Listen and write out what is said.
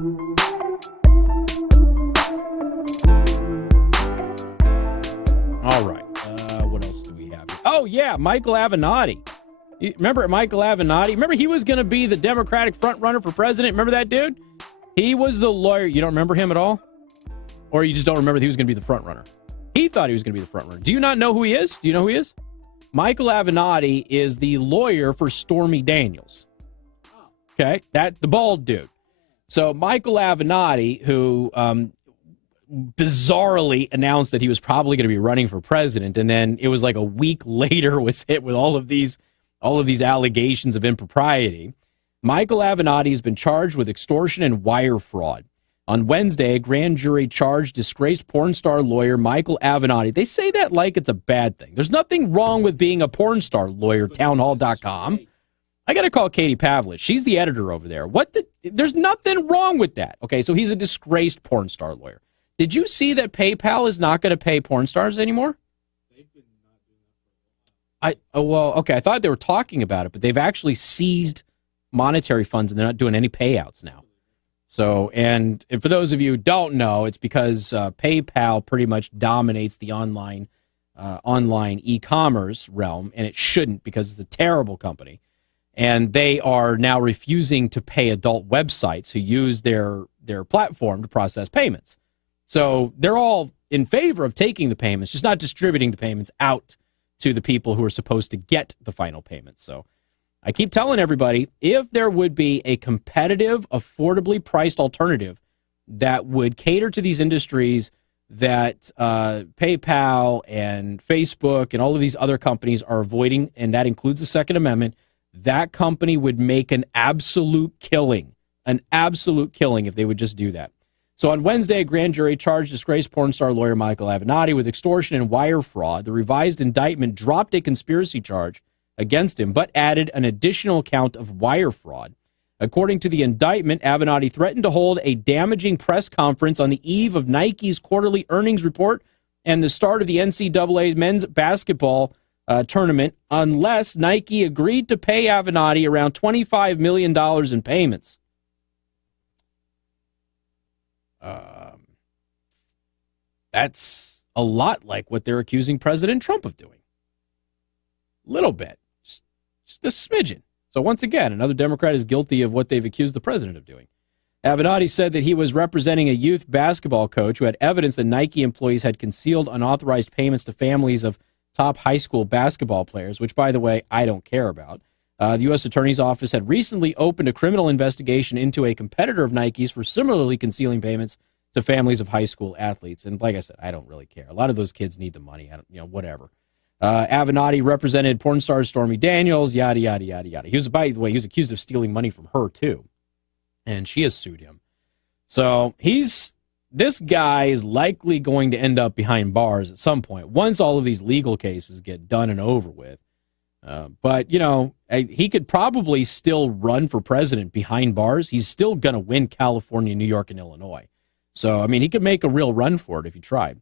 All right. What else do we have here? Oh, yeah, Michael Avenatti. Remember Michael Avenatti? Remember he was going to be the Democratic frontrunner for president? Remember that dude? He was the lawyer. You don't remember him at all? Or you just don't remember that he was going to be the frontrunner? He thought he was going to be the frontrunner. Do you not know who he is? Do you know who he is? Michael Avenatti is the lawyer for Stormy Daniels. Okay? The bald dude. So Michael Avenatti, who bizarrely announced that he was probably going to be running for president, and then it was like a week later was hit with all of these allegations of impropriety. Michael Avenatti has been charged with extortion and wire fraud. On Wednesday, a grand jury charged disgraced porn star lawyer Michael Avenatti. They say that like it's a bad thing. There's nothing wrong with being a porn star lawyer, townhall.com. I got to call Katie Pavlich. She's the editor over there. There's nothing wrong with that. Okay, so he's a disgraced porn star lawyer. Did you see that PayPal is not going to pay porn stars anymore? I thought they were talking about it, but they've actually seized monetary funds and they're not doing any payouts now. So, and for those of you who don't know, it's because PayPal pretty much dominates the online e-commerce realm, and it shouldn't because it's a terrible company. And they are now refusing to pay adult websites who use their platform to process payments. So they're all in favor of taking the payments, just not distributing the payments out to the people who are supposed to get the final payments. So I keep telling everybody, if there would be a competitive, affordably priced alternative that would cater to these industries that PayPal and Facebook and all of these other companies are avoiding, and that includes the Second Amendment, that company would make an absolute killing if they would just do that. So on Wednesday, a grand jury charged disgraced porn star lawyer Michael Avenatti with extortion and wire fraud. The revised indictment dropped a conspiracy charge against him, but added an additional count of wire fraud. According to the indictment, Avenatti threatened to hold a damaging press conference on the eve of Nike's quarterly earnings report and the start of the NCAA men's basketball tournament unless Nike agreed to pay Avenatti around $25 million in payments. That's a lot like what they're accusing President Trump of doing. Little bit. Just a smidgen. So once again, another Democrat is guilty of what they've accused the president of doing. Avenatti said that he was representing a youth basketball coach who had evidence that Nike employees had concealed unauthorized payments to families of top high school basketball players, which, by the way, I don't care about. The U.S. Attorney's Office had recently opened a criminal investigation into a competitor of Nike's for similarly concealing payments to families of high school athletes. And like I said, I don't really care. A lot of those kids need the money. Whatever. Avenatti represented porn star Stormy Daniels, yada, yada, yada, yada. He was, by the way, he was accused of stealing money from her, too. And she has sued him. So this guy is likely going to end up behind bars at some point, once all of these legal cases get done and over with. But, he could probably still run for president behind bars. He's still going to win California, New York, and Illinois. So, he could make a real run for it if he tried.